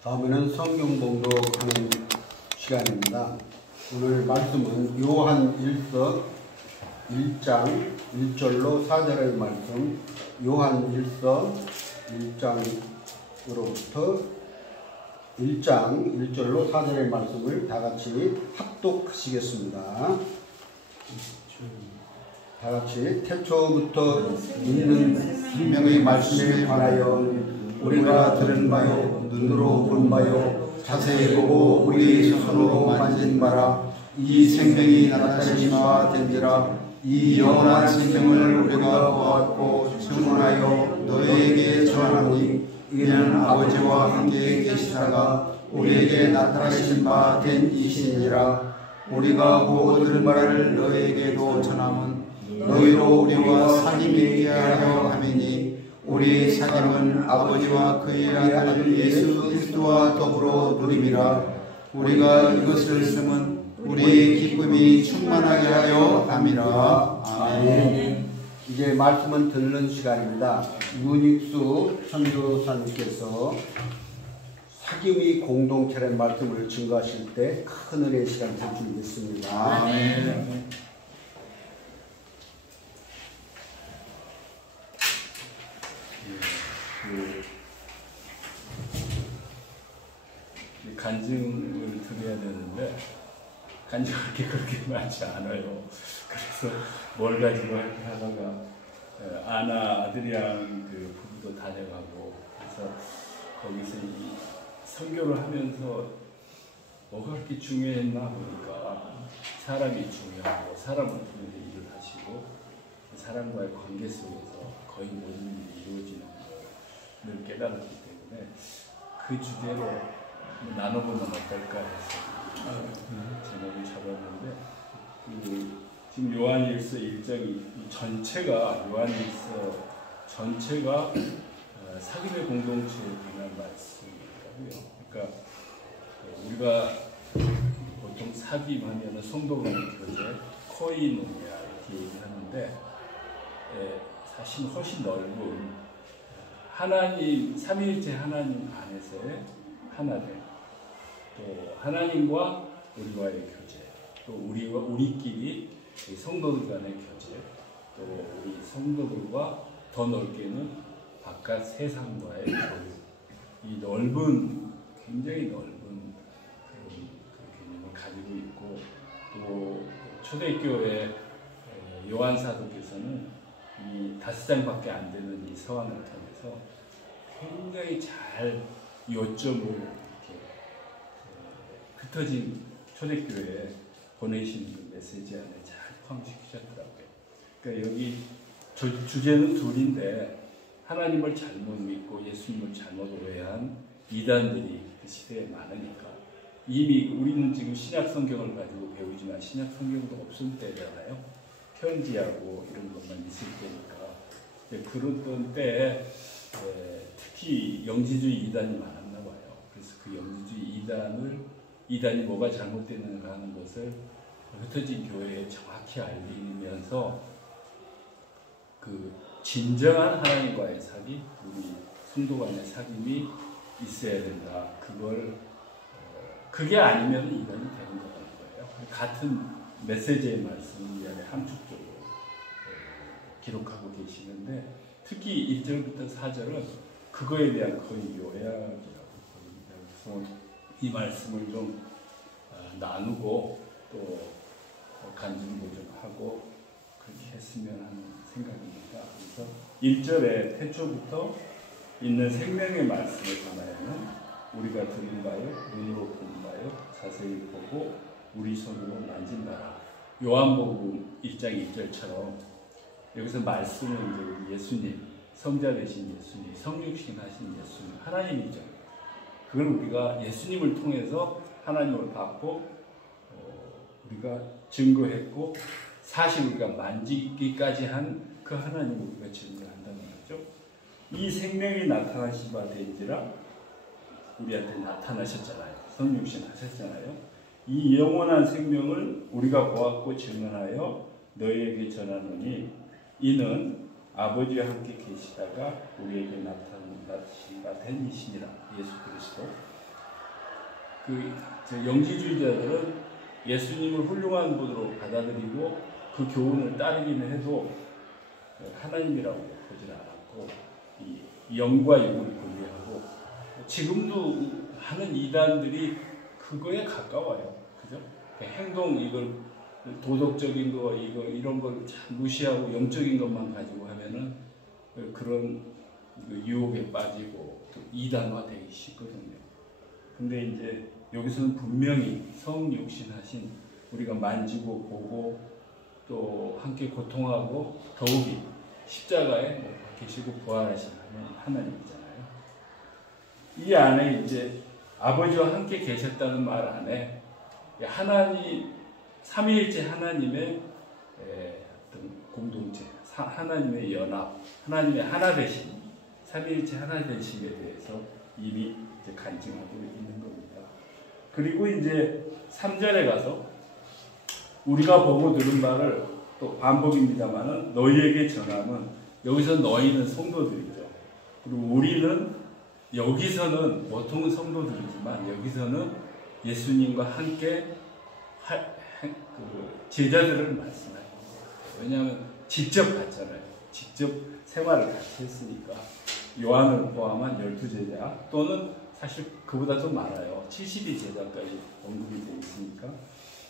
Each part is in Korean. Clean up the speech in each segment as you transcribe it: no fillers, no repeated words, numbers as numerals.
다음에는 성경 봉독하는 시간입니다. 오늘 말씀은 요한 1서 1장 1절로 4절의 말씀, 요한 1서 1장으로부터 1장 1절로 4절의 말씀을 다 같이 합독하시겠습니다. 다 같이 태초부터 있는 생명의 말씀에 관하여 우리가 들은 바요, 눈으로 본 바요, 자세히 보고 우리 손으로 만진 바라. 이 생명이 나타나신 바 된지라. 이 영원한 생명을 우리가 보았고 증언하여 너희에게 전하노니 이는 아버지와 함께 계시다가 우리에게 나타나신 바 된 이시니라. 우리가 보고 들은 바를 너희에게도 전함은 너희로 우리와 사귐이 있게 하려 함이니 우리 사귐은 아버지와 그의 아들 예수 그리스도와 더불어 누림이라. 우리가 이것을 쓰면 우리의 기쁨이 충만하게 하여 함이라. 아멘. 이제 말씀은 듣는 시간입니다. 윤익수 선교사님께서 사귐이 공동체라는 말씀을 증거하실 때 큰 은혜의 시간을 주시겠습니다. 아멘. 간증을 드려야 되는데 간증할 게 그렇게 많지 않아요. 그래서 뭘 가지고 이렇게 하다가 아나 아드리안 그 부부도 다녀가고 그래서 거기서 이 선교를 하면서 뭐가 그렇게 중요했나 보니까 사람이 중요하고 사람을 통해서 일을 하시고 사람과의 관계 속에서 거의 모든 일이 이루어지는 걸 늘 깨달았기 때문에 그 주제로 나눠보면 어떨까 해서 제목을 잡았는데 지금 요한일서 1장이 전체가 요한일서 전체가 사귐의 공동체에 관한 말씀이더라고요. 그러니까 우리가 보통 사귐 하면은 성도 간의 교제, 코이노니아 이렇게 얘기하는데 사실 훨씬 넓은 하나님 삼위일체 하나님 안에서의 하나됨, 또 하나님과 우리와의 교제, 또 우리끼리 성도들 간의 교제, 또 우리 성도들과 더 넓게는 바깥 세상과의 교류, 이 넓은 굉장히 넓은 그런 개념을 가지고 있고, 또 초대교회 요한 사도께서는 이 5장밖에 안 되는 이 서한을 통해서 굉장히 잘 요점을 이렇게 흩어진 초대교회에 보내신 그 메시지 안에 잘 포함시키셨더라고요. 그러니까 여기 주제는 둘인데 하나님을 잘못 믿고 예수님을 잘못 오해한 이단들이 그 시대에 많으니까 이미 우리는 지금 신약 성경을 가지고 배우지만 신약 성경도 없을 때잖아요. 편지하고 이런 것만 있을 때니까 그런 때에 특히 영지주의 이단이 많았나 봐요. 그래서 그 영지주의 이단이 뭐가 잘못되는가 하는 것을 흩어진 교회에 정확히 알리면서 그 진정한 하나님과의 사귐, 우리 성도 간의 사귐이 있어야 된다. 그게 아니면 이단이 되는 거예요. 같은 메시지의 말씀을 이 안에 함축적으로 기록하고 계시는데 특히 1절부터 4절은 그거에 대한 거의 요약이라고 보입니다. 그래서 이 말씀을 좀 나누고 또 간증도 좀 하고 그렇게 했으면 하는 생각입니다. 그래서 1절에 태초부터 있는 생명의 말씀에 관하여는 우리가 들은 바요, 눈으로 본 바요, 자세히 보고 우리 손으로 만진 바라. 요한복음 1장 1절처럼 여기서 말씀은 이제 예수님, 성자 되신 예수님, 성육신 하신 예수님, 하나님이죠. 그걸 우리가 예수님을 통해서 하나님을 받고 우리가 증거했고 사실 우리가 만지기까지 한 그 하나님을 우리가 증거한다는 거죠. 이 생명이 나타나신 바 된지라 우리한테 나타나셨잖아요. 성육신 하셨잖아요. 이 영원한 생명을 우리가 보았고 증언하여 너희에게 전하노니 이는 아버지와 함께 계시다가 우리에게 나타나신 바 된 이시니라. 예수 그리스도. 영지주의자들은 예수님을 훌륭한 분으로 받아들이고 그 교훈을 따르기는 해도 하나님이라고 보질 않았고 이 영과 육을 분리하고 지금도 하는 이단들이 그거에 가까워요. 그죠? 행동 이걸 도덕적인 거 이런 걸 참 무시하고 영적인 것만 가지고 하면은 그런 유혹에 빠지고 이단화되기 쉽거든요. 근데 이제 여기서는 분명히 성육신하신 우리가 만지고 보고 또 함께 고통하고 더욱이 십자가에 못 박히시고 부활하신 하나님이잖아요. 이 안에 이제 아버지와 함께 계셨다는 말 안에 하나님 삼위일체 하나님의 어떤 공동체, 하나님의 연합, 하나님의 하나 되심, 삼위일체 하나 되심에 대해서 이미 이제 간증하고 있는 겁니다. 그리고 이제 3절에 가서 우리가 보고 들은 바를 또 반복입니다만은 너희에게 전함은 여기서 너희는 성도들이죠. 그리고 우리는 여기서는 보통은 성도들이지만 여기서는 예수님과 함께 제자들을 말씀하는 거예요. 왜냐하면 직접 갔잖아요. 직접 생활을 같이 했으니까 요한을 포함한 12제자 또는 사실 그보다 좀 많아요. 70이 제자까지 언급이 되어 있으니까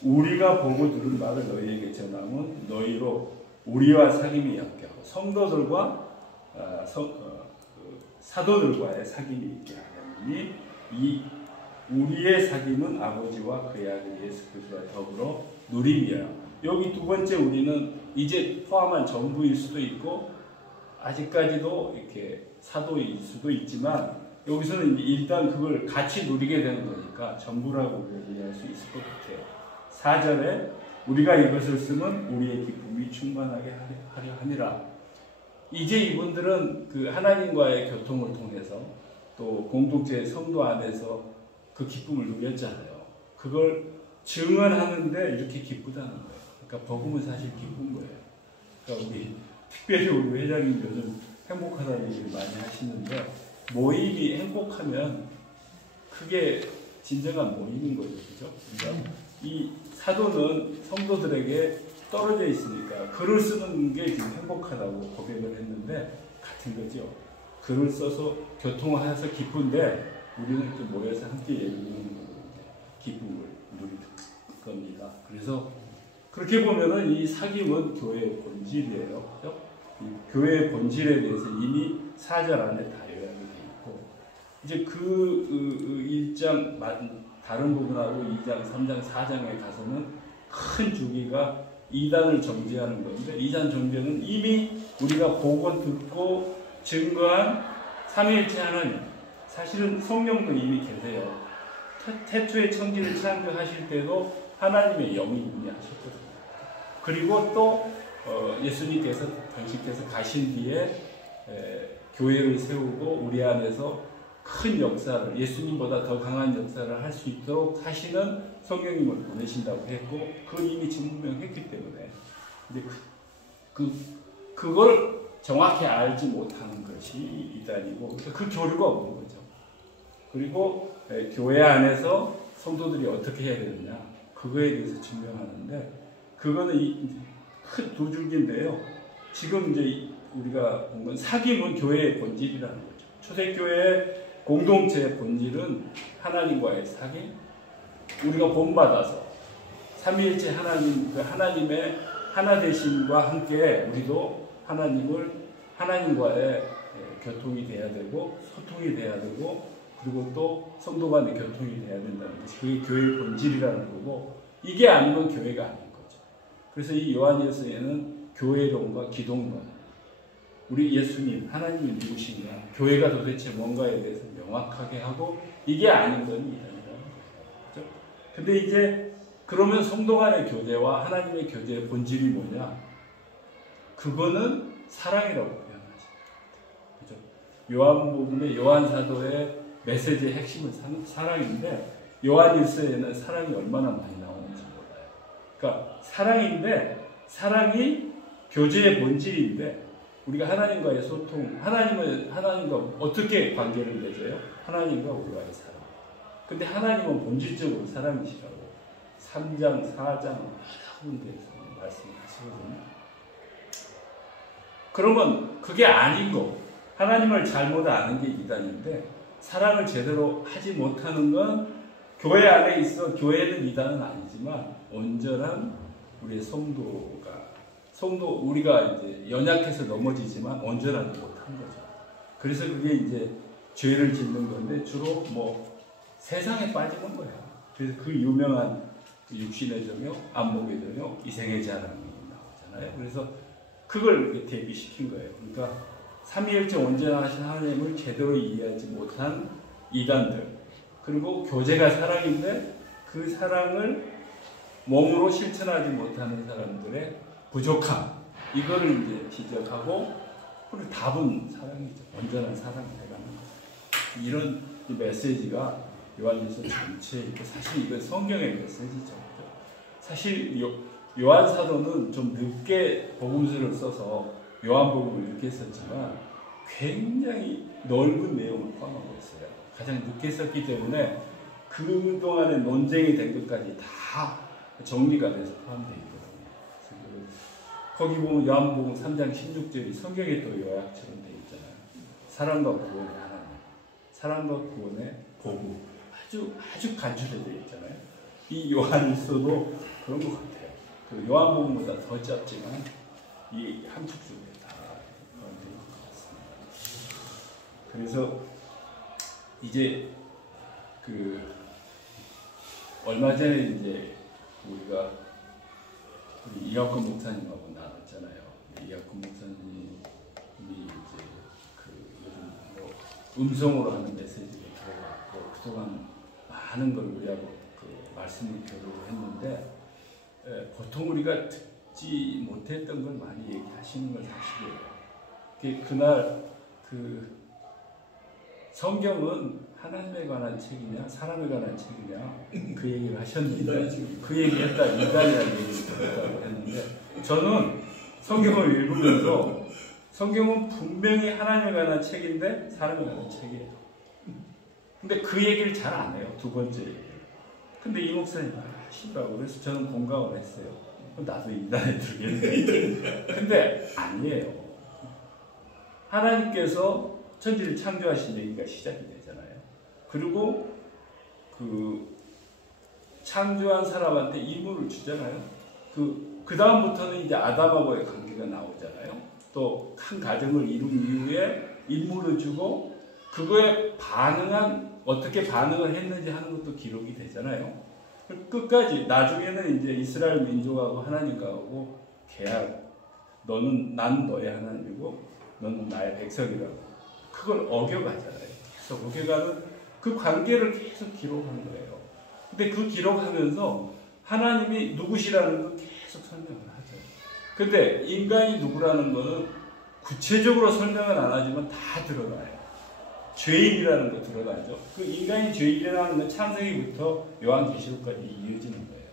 우리가 보고 들은 바를 너희에게 전함은 너희로 우리와 사귐이 엮여 성도들과 사도들과의 사귐이 있게 하려니 이 우리의 사귐은 아버지와 그의 아들 예수 그리스도와 더불어 누림이야. 여기 두 번째 우리는 이제 포함한 전부일 수도 있고 아직까지도 이렇게 사도일 수도 있지만 여기서는 일단 그걸 같이 누리게 되는 거니까 전부라고 이해할 수 있을 것 같아요. 4절에 우리가 이것을 쓰면 우리의 기쁨이 충만하게 하려 함이라. 이제 이분들은 그 하나님과의 교통을 통해서 또 공동체 성도 안에서 그 기쁨을 누렸잖아요. 그걸 증언하는데 이렇게 기쁘다는 거예요. 그러니까 복음은 사실 기쁜 거예요. 그러니까 우리 특별히 우리 회장님 요즘 행복하다는 얘기를 많이 하시는데 모임이 행복하면 그게 진정한 모임인 거죠. 그죠? 그러니까 이 사도는 성도들에게 떨어져 있으니까 글을 쓰는 게 지금 행복하다고 고백을 했는데 같은 거죠. 글을 써서 교통해서 기쁜데 우리는 이렇게 모여서 함께 예배드리는 기쁨을 누릴 겁니다. 그래서 그렇게 보면은 이 사귐은 교회의 본질이에요. 그렇죠? 이 교회의 본질에 대해서 이미 4절 안에 다 요약이 되어 있고 이제 그 1장 다른 부분하고 2장, 3장, 4장에 가서는 큰 주기가 이단을 정죄하는 건데 이단 정죄는 이미 우리가 보고 듣고 증거한 삼위일체 하나님 사실은 성령도 이미 계세요. 태초에 천지를 창조하실 때도 하나님의 영이 이미 하셨거든요. 그리고 또 예수님께서 당신께서 가신 뒤에 교회를 세우고 우리 안에서 큰 역사를 예수님보다 더 강한 역사를 할 수 있도록 하시는 성령님을 보내신다고 했고 그걸 이미 증명했기 때문에 근데 그걸 정확히 알지 못하는 것이 이단이고 그 교류가 없는 거죠. 그리고 교회 안에서 성도들이 어떻게 해야 되느냐 그거에 대해서 증명하는데 그거는 큰 두 줄기인데요. 지금 이제 우리가 본 건 사귐은 교회의 본질이라는 거죠. 초대교회의 공동체의 본질은 하나님과의 사귐, 우리가 본받아서 삼위일체 하나님, 그 하나님의 하나 되심과 함께 우리도 하나님과의 교통이 돼야 되고 소통이 돼야 되고 그리고 또 성도 간의 교통이 돼야 된다는 것이 그게 교회의 본질이라는 거고 이게 아니면 교회가 아닌 거죠. 그래서 이 요한일서에는 교회론과 기독론, 우리 예수님, 하나님이 누구신가, 교회가 도대체 뭔가에 대해서 명확하게 하고 이게 아닌 건 이단이라는 거예요. 그렇죠? 근데 이제 그러면 성도 간의 교제와 하나님의 교제의 본질이 뭐냐? 그거는 사랑이라고 표현하죠. 그렇죠? 요한복음의 요한사도의 메시지의 핵심은 사랑인데 요한일서에는 사랑이 얼마나 많이 나오는지 몰라요. 그러니까 사랑인데 사랑이 교제의 본질인데 우리가 하나님과의 소통, 하나님과 어떻게 관계를 맺어요? 하나님과 우리와의 사랑. 근데 하나님은 본질적으로 사랑이시라고 3장, 4장 여러 군데에서 말씀하시거든요. 그러면 그게 아닌 거, 하나님을 잘못 아는 게 이단인데 사랑을 제대로 하지 못하는 건 교회 안에 있어. 교회는 이단은 아니지만 온전한 우리의 성도 우리가 이제 연약해서 넘어지지만 온전하지 못한 거죠. 그래서 그게 이제 죄를 짓는 건데 주로 뭐 세상에 빠지는 거야. 그래서 그 유명한 육신의 정욕, 안목의 정욕, 이생의 자랑이 나오잖아요. 그래서 그걸 이렇게 대비시킨 거예요. 그러니까 삼위일체 온전하신 하나님을 제대로 이해하지 못한 이단들, 그리고 교제가 사랑인데 그 사랑을 몸으로 실천하지 못하는 사람들의 부족함, 이거를 이제 지적하고, 그리고 답은 사랑이죠. 온전한 사랑을 해가는 거죠. 이런 메시지가 요한일서 전체에 있고, 사실 이건 성경의 메시지죠. 사실 요한 사도는 좀 늦게 복음서를 써서 요한복음을 늦게 썼지만 굉장히 넓은 내용을 포함하고 있어요. 가장 늦게 썼기 때문에 그동안에 논쟁이 된 것까지 다 정리가 돼서 포함되어 있거든요. 거기 보면 요한복음 3장 16절이 성경에 또 요약처럼 되어 있잖아요. 사랑과 구원의 하나님, 사랑과 구원의 복음, 아주 간추려져 있잖아요. 이 요한일서도 그런 것 같아요. 그 요한복음보다 더 짧지만 이 함축 속에 다 포함되어 있는 것 같습니다. 그래서 이제 그 얼마 전에 이제 우리가 우리 이학권 목사님하고 나눴잖아요. 이학권 목사님이 이제 그 요즘 뭐 음성으로 하는 메시지가 들어갔고 그동안 많은 걸 우리하고 그 말씀을 교류를 했는데 보통 우리가 듣지 못했던 걸 많이 얘기하시는 건 사실이에요. 그날 그 성경은 하나님에 관한 책이냐 사람에 관한 책이냐 그 얘기를 하셨는데 그 얘기했다 이단이라는 얘기를 들었다고 했는데 저는 성경을 읽으면서 성경은 분명히 하나님에 관한 책인데 사람에 관한 책이에요. 근데 그 얘기를 잘 안 해요. 두 번째 얘기를. 근데 이 목사님 하시더라고요. 그래서 저는 공감을 했어요. 나도 이단에 들겠네. 근데 아니에요. 하나님께서 천지를 창조하신 얘기가 시작이 되잖아요. 그리고 그 창조한 사람한테 임무를 주잖아요. 그 다음부터는 이제 아담하고의 관계가 나오잖아요. 또 한 가정을 이룬 이후에 임무를 주고 그거에 어떻게 반응을 했는지 하는 것도 기록이 되잖아요. 끝까지 나중에는 이제 이스라엘 민족하고 하나님과하고 계약. 난 너의 하나님이고 너는 나의 백성이라고. 그걸 어겨가잖아요. 계속 어겨가는 그 관계를 계속 기록한 거예요. 근데 그 기록하면서 하나님이 누구시라는 걸 계속 설명을 하죠. 근데 인간이 누구라는 거는 구체적으로 설명은 안 하지만 다 들어가요. 죄인이라는 거 들어가죠. 그 인간이 죄인이라는 건 창세기부터 요한계시록까지 이어지는 거예요.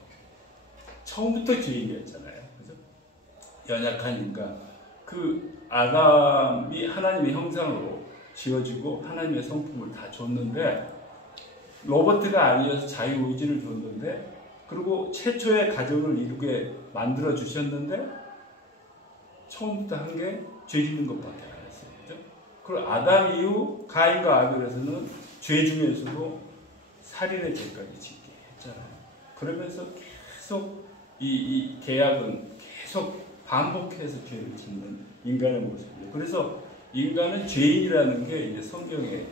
처음부터 죄인이었잖아요. 그죠? 연약한 인간. 그 아담이 하나님의 형상으로 지어지고 하나님의 성품을 다 줬는데 로버트가 아니어서 자유의지를 줬는데 그리고 최초의 가정을 이루게 만들어 주셨는데 처음부터 한 게 죄 짓는 것밖에 안 했어요. 그죠? 그리고 아담 이후 가인과 아벨에서는 죄 중에서도 살인의 죄까지 짓게 했잖아요. 그러면서 계속 이 계약은 계속 반복해서 죄를 짓는 인간의 모습이에요. 그래서 인간은 죄인이라는 게 이제 성경의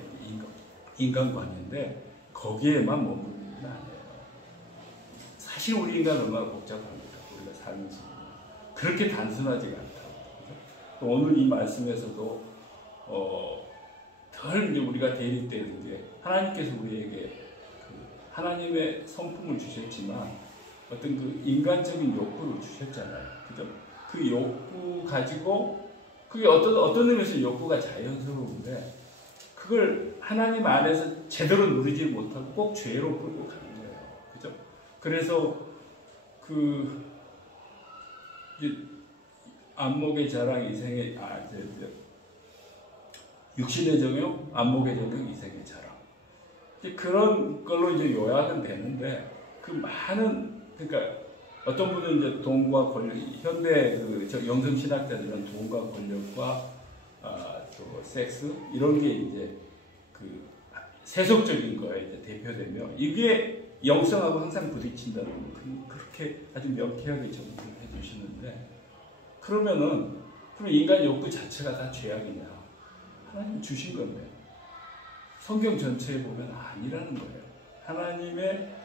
인간관인데 거기에만 머무르는 건 아니에요. 사실 우리 인간은 얼마나 복잡합니다. 우리가 살면서 그렇게 단순하지가 않다고. 또 오늘 이 말씀에서도 덜 이제 우리가 대립되는 게 하나님께서 우리에게 하나님의 성품을 주셨지만 어떤 그 인간적인 욕구를 주셨잖아요. 그죠? 그 욕구 가지고 그게 어떤 의미에서 욕구가 자연스러운데 그걸 하나님 안에서 제대로 누리지 못하고 꼭 죄로 끌고 가는 거예요. 그죠? 그래서 안목의 자랑, 육신의 정욕, 안목의 정욕, 이생의 자랑. 이제 그런 걸로 이제 요약은 되는데 그 많은 그러니까 어떤 분은 이제 돈과 권력 현대 저 영성 신학자들은 돈과 권력과 또 섹스 이런 게 이제 그 세속적인 거에 이제 대표되며 이게 영성하고 항상 부딪힌다는 그렇게 아주 명쾌하게 정리를 해주시는데 그러면은 그럼 인간 욕구 자체가 다 죄악이냐? 하나님 주신 건데 성경 전체에 보면 아니라는 거예요.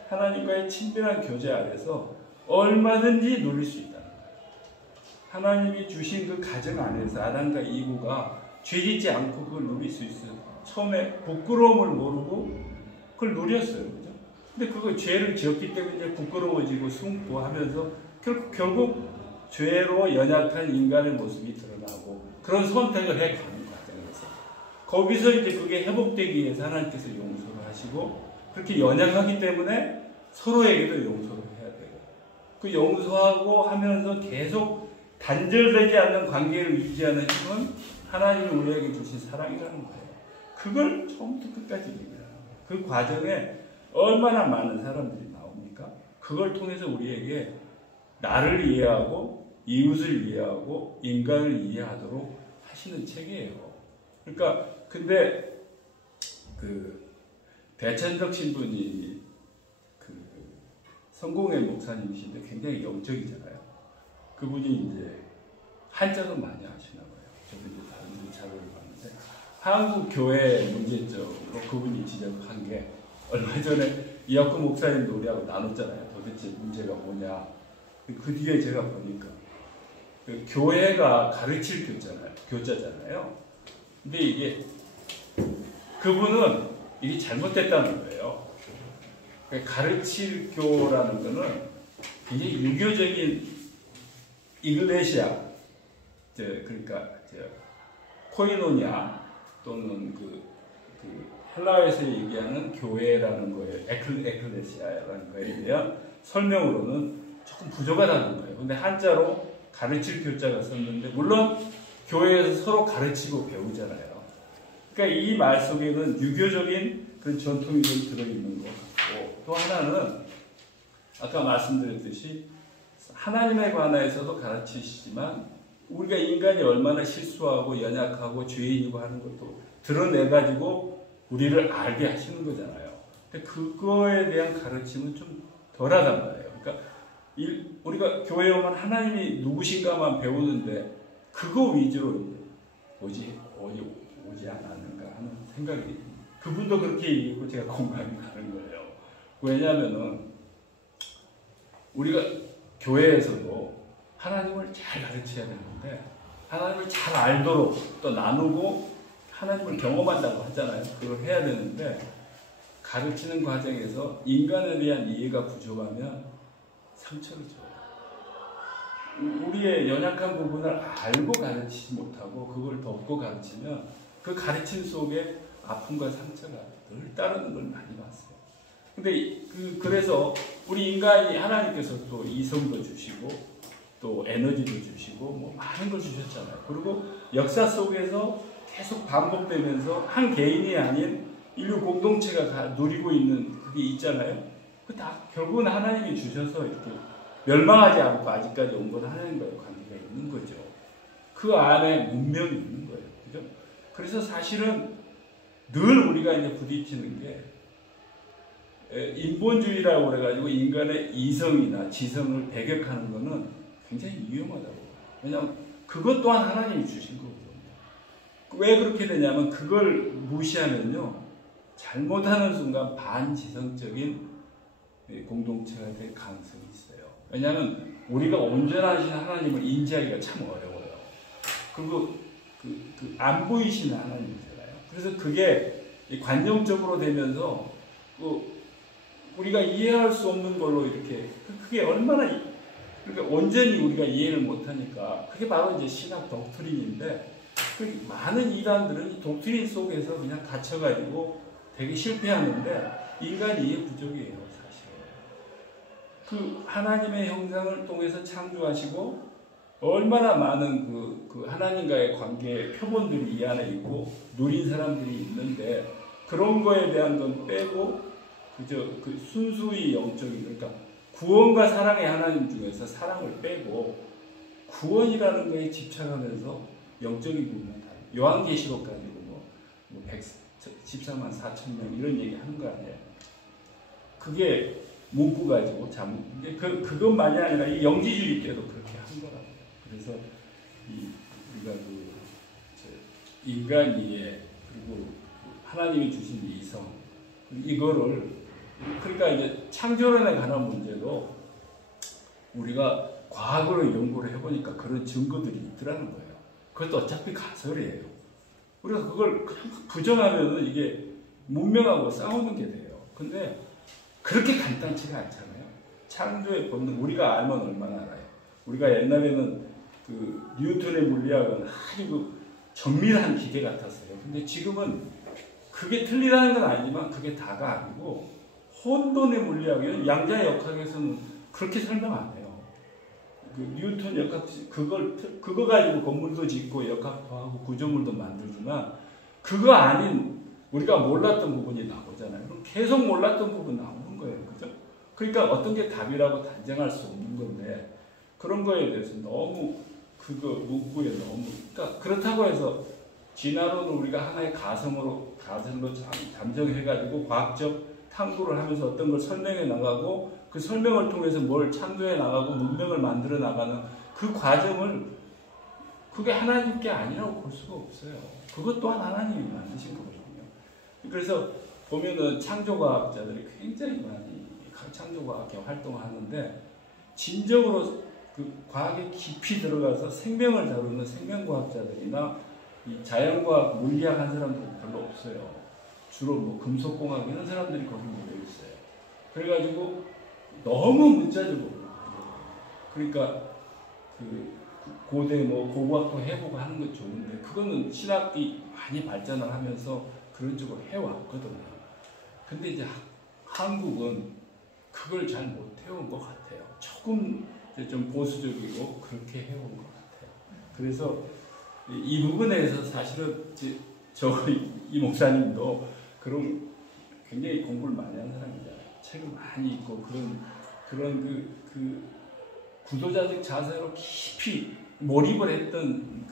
하나님과의 친밀한 교제 아래서 얼마든지 누릴 수 있다는 거예요. 하나님이 주신 그 가정 안에서 아담과 이브가 죄짓지 않고 그걸 누릴 수 있어요. 처음에 부끄러움을 모르고 그걸 누렸어요. 그죠? 근데 그거 죄를 지었기 때문에 이제 부끄러워지고 숨고 하면서 결국 죄로 연약한 인간의 모습이 드러나고 그런 선택을 해가는 과정에서 거기서 이제 그게 회복되기 위해서 하나님께서 용서를 하시고 그렇게 연약하기 때문에 서로에게도 용서를 해야 되고 그 용서하고 하면서 계속 단절되지 않는 관계를 유지하는 힘은 하나님이 우리에게 주신 사랑이라는 거예요. 그걸 처음부터 끝까지 얘기해요. 그 과정에 얼마나 많은 사람들이 나옵니까? 그걸 통해서 우리에게 나를 이해하고 이웃을 이해하고 인간을 이해하도록 하시는 책이에요. 그러니까 근데 그 배천덕 신부님 그 성공회 목사님이신데 굉장히 영적이잖아요. 그분이 이제 한자도 많이 하시나 봐요. 저도 이제 다른 데 자료를 봤는데 한국 교회 문제점으로 그분이 지적한 게 얼마 전에 이학구 목사님도 우리하고 나눴잖아요. 도대체 문제가 뭐냐. 그 뒤에 제가 보니까 그 교회가 가르칠 교자잖아요. 근데 이게 그분은 이게 잘못됐다는 거예요. 가르칠 교라는 거는 굉장히 유교적인 이글레시아, 그러니까 코이노니아 또는 그 헬라어에서 얘기하는 교회라는 거에 에클레시아라는 거에 대한 설명으로는 조금 부족하다는 거예요. 근데 한자로 가르칠 교자가 썼는데 물론 교회에서 서로 가르치고 배우잖아요. 그러니까 이 말 속에는 유교적인 그런 전통이 좀 들어있는 것 같고 또 하나는 아까 말씀드렸듯이 하나님에 관해서도 가르치시지만 우리가 인간이 얼마나 실수하고 연약하고 죄인이고 하는 것도 드러내가지고 우리를 알게 하시는 거잖아요. 근데 그거에 대한 가르침은 좀 덜하단 말이에요. 그러니까 우리가 교회에 오면 하나님이 누구신가만 배우는데 그거 위주로 오지 않았는가 하는 생각이 그분도 그렇게 얘기했고 제가 공감이 가는 거예요. 왜냐하면은 우리가 교회에서도 하나님을 잘 가르쳐야 되는데 하나님을 잘 알도록 또 나누고 하나님을 경험한다고 하잖아요. 그걸 해야 되는데 가르치는 과정에서 인간에 대한 이해가 부족하면 상처를 줘요. 우리의 연약한 부분을 알고 가르치지 못하고 그걸 덮고 가르치면 그 가르침 속에 아픔과 상처가 늘 따르는 걸 많이 봤어요. 근데 그래서 우리 인간이 하나님께서 또 이성도 주시고 또 에너지도 주시고 뭐 많은 걸 주셨잖아요. 그리고 역사 속에서 계속 반복되면서 한 개인이 아닌 인류 공동체가 누리고 있는 그게 있잖아요. 그 다 결국은 하나님이 주셔서 이렇게 멸망하지 않고 아직까지 온 건 하나님과의 관계가 있는 거죠. 그 안에 문명이 있는 거예요. 그죠? 그래서 사실은 늘 우리가 이제 부딪히는 게 인본주의라고 그래가지고 인간의 이성이나 지성을 배격하는 거는 굉장히 위험하다고. 왜냐하면 그것 또한 하나님이 주신 거거든요. 왜 그렇게 되냐면 그걸 무시하면요. 잘못하는 순간 반지성적인 공동체가 될 가능성이 있어요. 왜냐하면 우리가 온전하신 하나님을 인지하기가 참 어려워요. 그리고 안 보이시는 하나님이잖아요. 그래서 그게 관념적으로 되면서 우리가 이해할 수 없는 걸로 이렇게 그게 얼마나 그러니까 온전히 우리가 이해를 못하니까 그게 바로 이제 신학 독트린인데 그 많은 이단들은 이 독트린 속에서 그냥 갇혀가지고 되게 실패하는데 인간이 이해 부족이에요. 그 하나님의 형상을 통해서 창조하시고 얼마나 많은 그 하나님과의 관계의 표본들이 이 안에 있고 누린 사람들이 있는데 그런 거에 대한 건 빼고 그저 그 순수히 영적인 그러니까 구원과 사랑의 하나님 중에서 사랑을 빼고 구원이라는 거에 집착하면서 영적인 부분은 다 요한계시록 가지고 뭐 14만 4천 명 이런 얘기 하는 거 아니에요. 그게 문구 가지고 참 그것만이 아니라 이 영지주의 때도 그렇게 한 거라고요. 그래서 우리가 인간 이해 그리고 하나님이 주신 이성 이거를 그러니까 이제 창조론에 관한 문제도 우리가 과학으로 연구를 해보니까 그런 증거들이 있더라는 거예요. 그것도 어차피 가설이에요. 우리가 그걸 그냥 부정하면 이게 문명하고 싸우는 게 돼요. 근데 그렇게 간단치가 않잖아요. 창조의 본능 우리가 알면 얼마나 알아요. 우리가 옛날에는 그 뉴턴의 물리학은 아주 그 정밀한 기계 같았어요. 근데 지금은 그게 틀리다는 건 아니지만 그게 다가 아니고 혼돈의 물리학은 양자의 역학에서는 그렇게 설명 안 해요. 그 뉴턴 역학 그거 가지고 건물도 짓고 역학도 하고 구조물도 만들지만 그거 아닌 우리가 몰랐던 부분이 나오잖아요. 그럼 계속 몰랐던 부분 나오는 거예요, 그죠? 그러니까 어떤 게 답이라고 단정할 수 없는 건데 그런 거에 대해서 너무 그거 문구에 너무 그러니까 그렇다고 해서 진화론을 우리가 하나의 가설로 잠정해가지고 과학적 탐구를 하면서 어떤 걸 설명해 나가고 그 설명을 통해서 뭘 창조해 나가고 문명을 만들어 나가는 그 과정을 그게 하나님께 아니라고 볼 수가 없어요. 그것 또한 하나님이 만드신 거거든요. 그래서 보면은 창조과학자들이 굉장히 많이 창조과학에 활동을 하는데 진정으로 그 과학에 깊이 들어가서 생명을 다루는 생명과학자들이나 이 자연과학, 물리학 한 사람들은 별로 없어요. 주로 뭐 금속공학 이런 사람들이 거기 모여 있어요. 그래가지고 너무 문자적으로 그러니까 그 고대 뭐 고고학도 해보고 하는 건 좋은데 그거는 신학이 많이 발전을 하면서 그런 쪽으로 해왔거든요. 근데 이제 한국은 그걸 잘 못 해온 것 같아요. 조금 좀 보수적이고 그렇게 해온 것 같아요. 그래서 이 부분에서 사실은 이 목사님도 그런 굉장히 공부를 많이 한 사람이잖아요. 책을 많이 읽고 그런 그 구도자적 자세로 깊이 몰입을 했던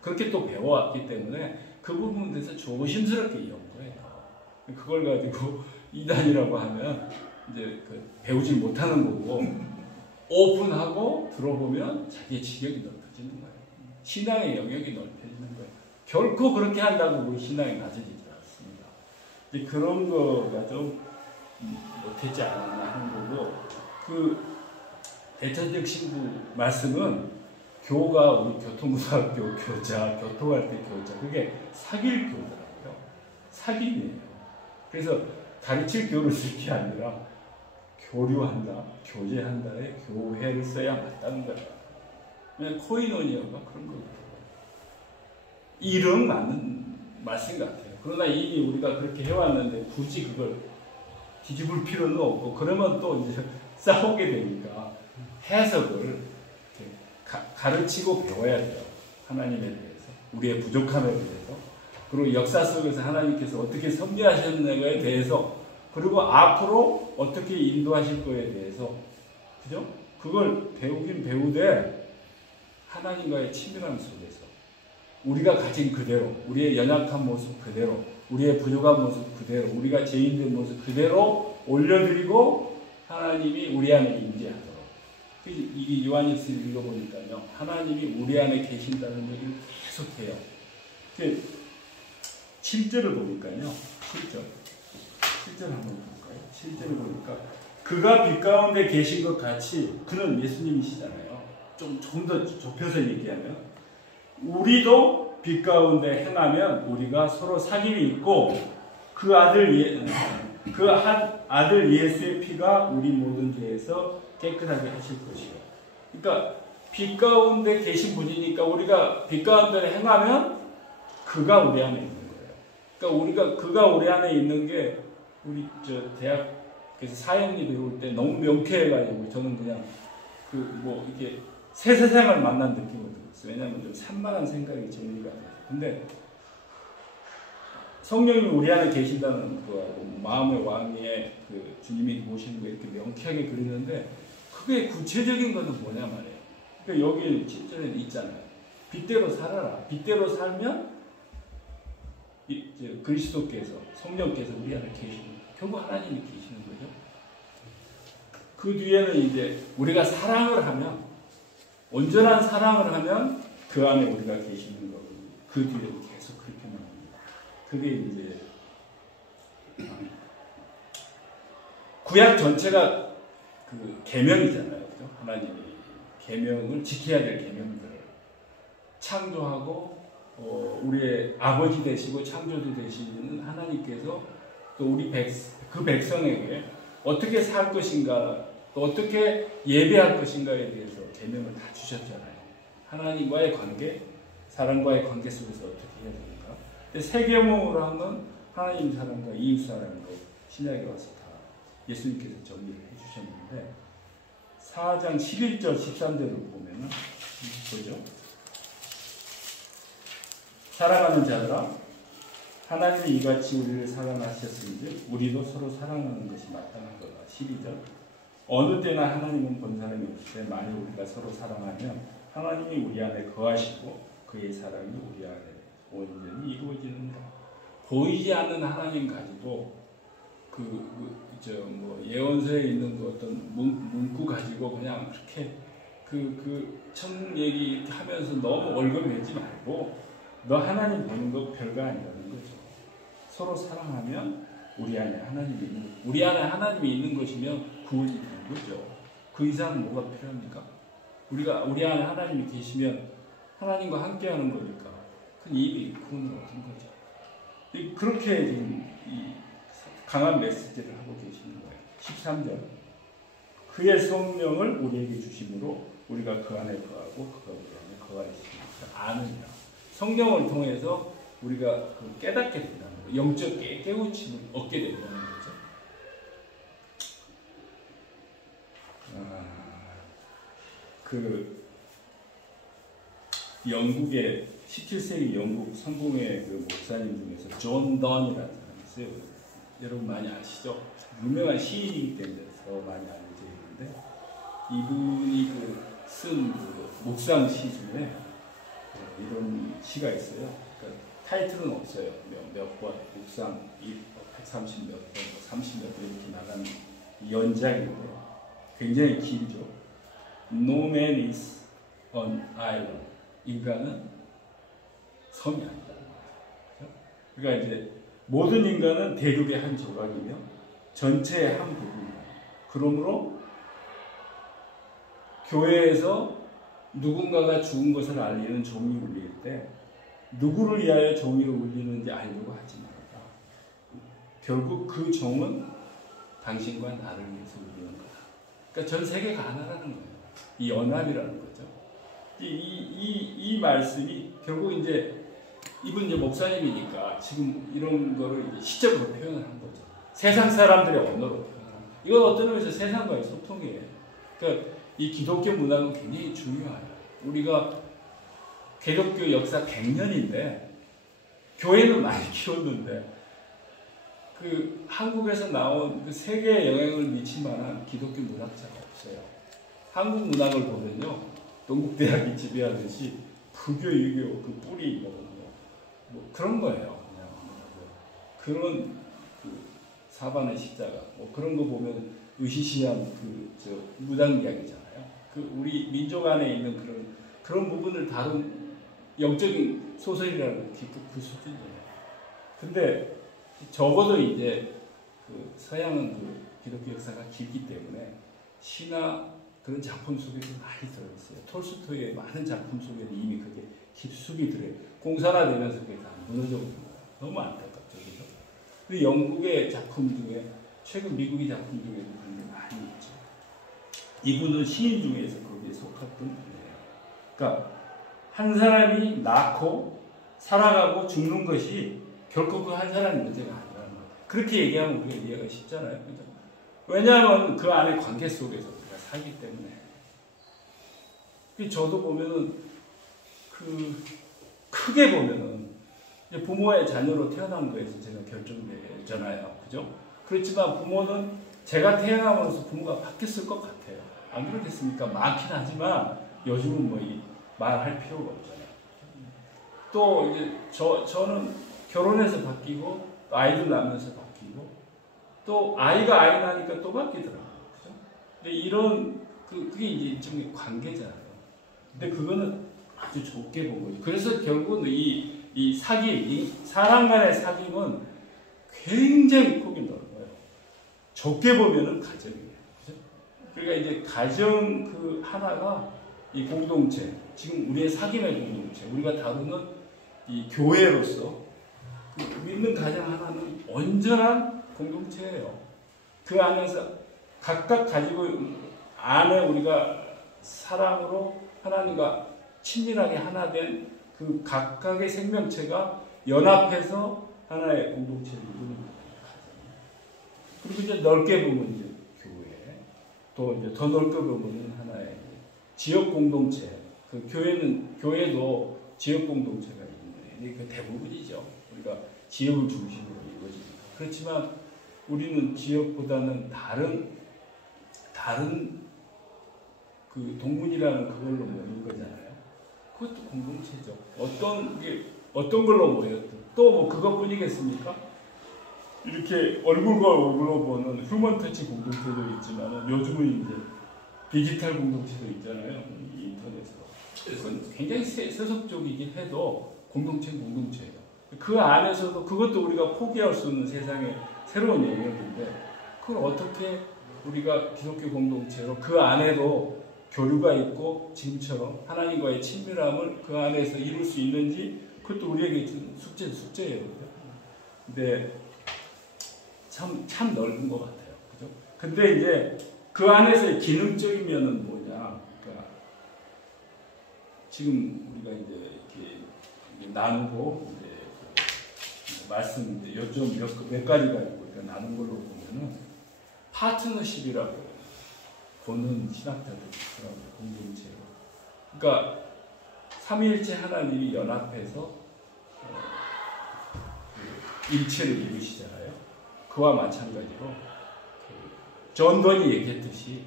그렇게 또 배워왔기 때문에 그 부분에 대해서 조심스럽게 연구해요. 그걸 가지고 이단이라고 하면 이제 배우지 못하는 거고 오픈하고 들어보면 자기의 지경이 넓어지는 거예요. 신앙의 영역이 넓어지는 거예요. 결코 그렇게 한다고 우리 신앙이 낮아지지 않습니다. 이제 그런 거가 좀 못했지 않았나 하는 거고 그 대천적 신부 말씀은 교가 우리 교통고등학교 교자, 교통할 때 교자 그게 사귈 교더라고요. 사귐이에요. 그래서 가르칠 교를 쓸 게 아니라 교류한다, 교제한다에 교회를 써야 맞다는 거예요. 그냥 코이노니아가 그런 거예요. 이름 맞는 말씀 같아요. 그러나 이미 우리가 그렇게 해왔는데 굳이 그걸 뒤집을 필요는 없고 그러면 또 이제 싸우게 되니까 해석을 가르치고 배워야 돼요. 하나님에 대해서, 우리의 부족함에 대해서, 그리고 역사 속에서 하나님께서 어떻게 섭리하셨는가에 대해서, 그리고 앞으로 어떻게 인도하실 거에 대해서, 그죠? 그걸 배우긴 배우되 하나님과의 친밀함 속에서 우리가 가진 그대로, 우리의 연약한 모습 그대로, 우리의 부족한 모습 그대로, 우리가 죄인된 모습 그대로 올려드리고 하나님이 우리 안에 임재하도록. 이 요한일서를 읽어보니까요, 하나님이 우리 안에 계신다는 얘기를 계속해요. 7절을 보니까요, 7절 한번 볼까요? 7절을 보니까 그가 빛 가운데 계신 것 같이, 그는 예수님이시잖아요. 좀 더 좁혀서 얘기하면 우리도 빛 가운데 행하면 우리가 서로 사귐이 있고 그 한 아들 예수의 피가 우리 모든 죄에서 깨끗하게 하실 것이요. 그러니까 빛 가운데 계신 분이니까 우리가 빛 가운데 행하면 그가 우리 안에 있는 거예요. 그러니까 그가 우리 안에 있는 게 우리 대학에서 사형리 배울 때 너무 명쾌해가지고 저는 그냥 이게 새 세상을 만난 느낌을 들었어요. 왜냐하면 좀 산만한 생각이 정리가 돼요. 근데 성령이 우리 안에 계신다는 거하고 마음의 왕위에 그 주님이 오시는 거 이렇게 명쾌하게 그리는데 그게 구체적인 것은 뭐냐 말이에요. 그러니까 여기 7절에 있잖아요. 빛대로 살아라. 빛대로 살면 이제 그리스도께서 성령께서 우리 안에 계시는 결국 하나님이 계시는 거죠. 그 뒤에는 이제 우리가 사랑을 하면 온전한 사랑을 하면 그 안에 우리가 계시는 거고 그 뒤에도 계속 그렇게 나옵니다. 그게 이제 구약 전체가 그 계명이잖아요. 그죠? 하나님이 계명을 지켜야 될 계명들을 창조하고 우리의 아버지 되시고 창조주 되시는 하나님께서 또 우리 그 백성에게 어떻게 살 것인가 또 어떻게 예배할 것인가에 대해서 계명을 다 주셨잖아요. 하나님과의 관계, 사람과의 관계 속에서 어떻게 해야 됩니까? 근데 세계명으로 한 건 하나님 사랑과 이웃 사랑으로 신약에 와서 다 예수님께서 정리를 해주셨는데 4장 11절 13절을 보면은 보죠. 사랑하는 자들아 하나님이 이같이 우리를 사랑하셨은지 우리도 서로 사랑하는 것이 마땅한 거다. 12절 어느 때나 하나님은 본 사람이 없을 때 만일 우리가 서로 사랑하면 하나님이 우리 안에 거하시고 그의 사랑이 우리 안에 온전히 이루어지는다. 보이지 않는 하나님 가지고 예언서에 있는 그 어떤 문구 가지고 그냥 그렇게 천 얘기 하면서 너무 얼굴매지 말고 너 하나님 보는 거 별거 아니라는 거죠. 서로 사랑하면 우리 안에 하나님이 있는 것이면 구원이 되는 거죠. 그 이상 뭐가 필요합니까? 우리 안에 하나님이 계시면 하나님과 함께하는 거니까 그 이미 구원을 얻은 거죠. 그렇게 지금 이 강한 메시지를 하고 계시는 거예요. 13절 그의 성령을 우리에게 주심으로 우리가 그 안에 거하고 그가 우리 안에 거하시니까 아느니라. 성령을 통해서 우리가 깨닫게 된다는 거예요. 영적 깨우침을 얻게 된다는 거죠. 영국의 17세기 영국 성공의 그 목사님 중에서 존 던이라는 사람이 있어요. 여러분 많이 아시죠? 유명한 시인이기 때문에 더 많이 알려져 있는데 이분이 쓴 묵상 시 중에 이런 시가 있어요. 그러니까 타이틀은 없어요. 몇 번, 묵상 130 몇 번, 30 몇 번 이렇게 나가는 연작인데 굉장히 길죠. No man is an island. 인간은 섬이 아니다. 그러니까 이제 모든 인간은 대륙의 한 조각이며 전체의 한 부분이다. 그러므로 교회에서 누군가가 죽은 것을 알리는 종이 울릴 때 누구를 위하여 종이 울리는지 알려고 하지 말라. 결국 그 종은 당신과 나를 위해서 울리는 거다. 그러니까 전 세계가 하나라는 거예요. 이 연합이라는 거죠. 이 말씀이 결국 이제 이분 이제 목사님이니까 지금 이런 거를 이제 시적으로 표현을 한 거죠. 세상 사람들의 언어로 표현하는 거예요. 이건 어떤 의미에서 세상과의 소통이에요. 그러니까 이 기독교 문화는 굉장히 중요해요. 우리가 기독교 역사 100년인데 교회는 많이 키웠는데 한국에서 나온 세계에 영향을 미칠 만한 기독교 문학자가 없어요. 한국 문학을 보면요. 동국대학이 지배하듯이 불교, 유교 뿌리 뭐 그런 거예요. 그냥 그런 사반의 십자가 그런 거 보면 으시시한 무당이야기잖아요. 우리 민족 안에 있는 그런 부분을 다룬 영적인 소설이라는 그 수준이에요. 근데 적어도 이제 서양은 기독교 역사가 길기 때문에 시나 그런 작품 속에서 많이 들어있어요. 톨스토이의 많은 작품 속에는 이미 그게 깊숙이 들어요. 공산화되면서 그게 다 무너져 버린 거예요. 너무 안타깝죠. 그죠? 근데 영국의 작품 중에, 최근 미국의 작품 중에도 그런 게 많이 있죠. 이분은 시인 중에서 거기에 속했던 분이에요. 그러니까, 한 사람이 낳고, 살아가고 죽는 것이 결코 그 한 사람의 문제가 아니라는 거예요. 그렇게 얘기하면 우리가 이해가 쉽잖아요. 그죠? 왜냐하면 그 안에 관계 속에서 우리가 살기 때문에. 저도 보면은, 크게 보면은, 이제 부모의 자녀로 태어난 거에서 제가 결정되잖아요. 그죠? 그렇지만 부모는 제가 태어남으로써 부모가 바뀌었을 것 같아요. 안 그렇겠습니까? 많긴 하지만 요즘은 뭐 말할 필요가 없잖아요. 또 이제 저는 결혼해서 바뀌고 아이들 낳으면서 바뀌고 또 아이가 아이 낳으니까 또 바뀌더라고요. 그죠? 근데 이런 그게 이제 일종의 관계잖아요. 근데 그거는 아주 좁게 본 거죠. 그래서 결국은 이 사람 간의 사귐은 굉장히 폭이 넓어요. 좁게 보면은 가정이에요. 그죠? 그러니까 이제 가정 그 하나가 이 공동체, 지금 우리의 사귐의 공동체, 우리가 다루는 이 교회로서 그 믿는 가정 하나는 온전한 공동체예요. 그 안에서 각각 가지고 안에 우리가 사랑으로 하나님과 친밀하게 하나 된 그 각각의 생명체가 연합해서 하나의 공동체를 이루는 거예요. 그리고 이제 넓게 보면 이제 교회, 또 이제 더 넓게 보면 하나의 지역 공동체. 그 교회도 지역 공동체가 있는데 그 대부분이죠. 우리가 지역을 중심으로 이루어집니다. 그렇지만 우리는 지역보다는 다른 그 동문이라는 그걸로 모인 거잖아요. 그것도 공동체죠. 어떤 걸로 모였든 또 뭐 그것뿐이겠습니까? 이렇게 얼굴과 얼굴로 보는 휴먼 터치 공동체도 있지만 요즘은 이제 디지털 공동체도 있잖아요. 인터넷으로. 그건 굉장히 세속적이긴 해도 공동체예요. 그 안에서도 그것도 우리가 포기할 수 없는 세상의 새로운 영역인데 그걸 어떻게 우리가 기독교 공동체로 그 안에도 교류가 있고 지금처럼 하나님과의 친밀함을 그 안에서 이룰 수 있는지 그것도 우리에게 숙제예요. 근데 참 넓은 것 같아요. 그죠? 근데 이제 그 안에서의 기능적인 면은 뭐냐? 그러니까 지금 우리가 이제 이렇게 나누고 이제 말씀 요점 몇 가지가 있고 그러니까 나눈 걸로 보면은 파트너십이라고 보는 신학자들이 있더라고요. 공동체로. 그러니까 삼위일체 하나님이 연합해서 일체를 이루시잖아요. 그와 마찬가지로 존 건이 얘기했듯이